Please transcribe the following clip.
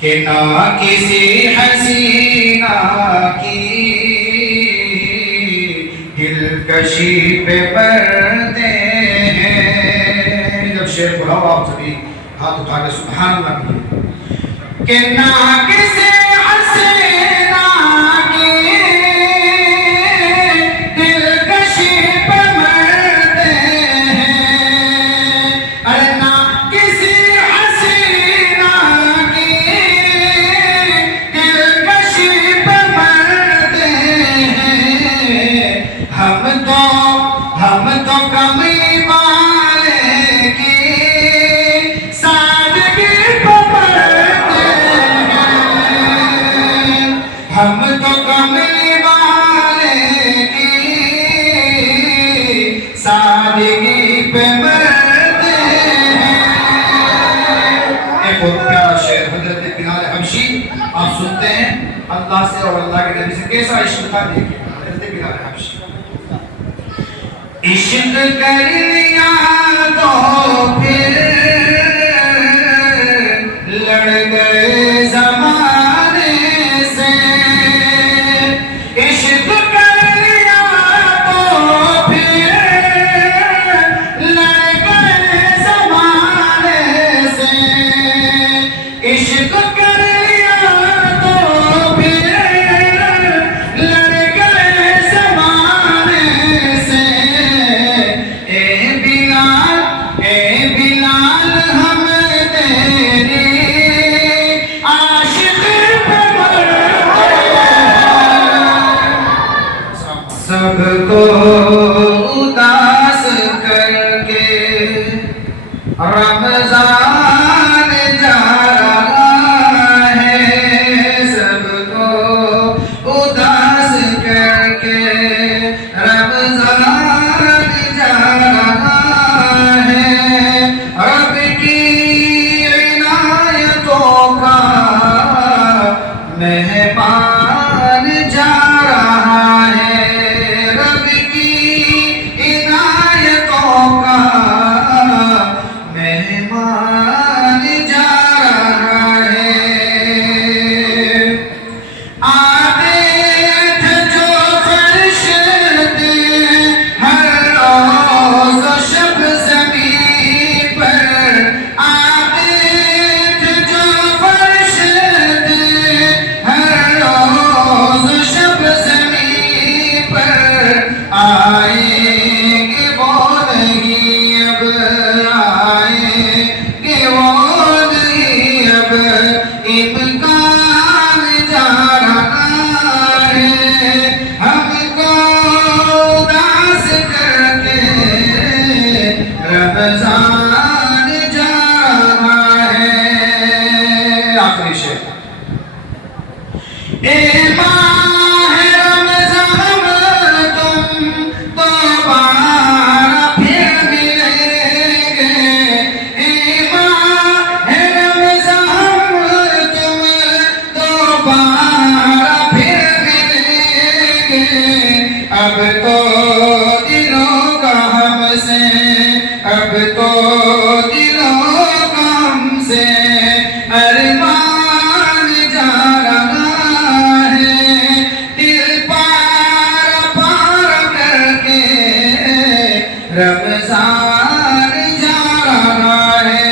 कि ना किसी हसीना की दिलकशी पे पड़ते हैं। जब शेर बुलाओ आप सभी हाथ उठा के सुभान अल्लाह कि ना किसी हसीना की दिलकशी पे मरते हैं। अरे ना किसी हसीना की दिलकशी पे मरते हैं। हम तो कमी वाले की सादगी पे मरते हैं। हम तो कमी वाले की सादगी पे मरते हैं। एक और प्यारा शेर हजरत बिलाल हबशी आप सुनते हैं। अल्लाह से और अल्लाह के नबी से कैसा इश्क था, देखिए हजरत बिलाल हबशी। इश्क कर लिया तो फिर लड़ गए जमाने से। इश्क कर लिया तो फिर लड़ गए जमाने से। इश्क कर लिया तो फिर लड़ गए जमाने से। ए बिलाल हम तेरे आशिक पे मरते हैं। सबको उदास करके रमजान जा रहा है। सबको उदास करके रमजान जा रहा है। रब की इनायतों का मेहमान जा रहा है। रब की इनायतों का मेहमान जा रहा है। आते थे जो फरिश्ते हर रोज शब ज़मीन पर। आते थे जो फरिश्ते हर रोज शब ज़मीन पर। आएंगे वो नहीं अब, आएंगे वो नहीं अब। इम्कान जा रहा है। हमको उदास करके रमजान जा रहा है। आखिरी शेर। ए माह रमजान तुम दोबारा फिर मिलेंगे। ए माह रमजान तुम दोबारा फिर मिलेंगे। अब तो दिलों का हमसे, अब तो दिलों का हमसे अरमान जा रहा है। दिल पार पार करके रमजान जा रहा है।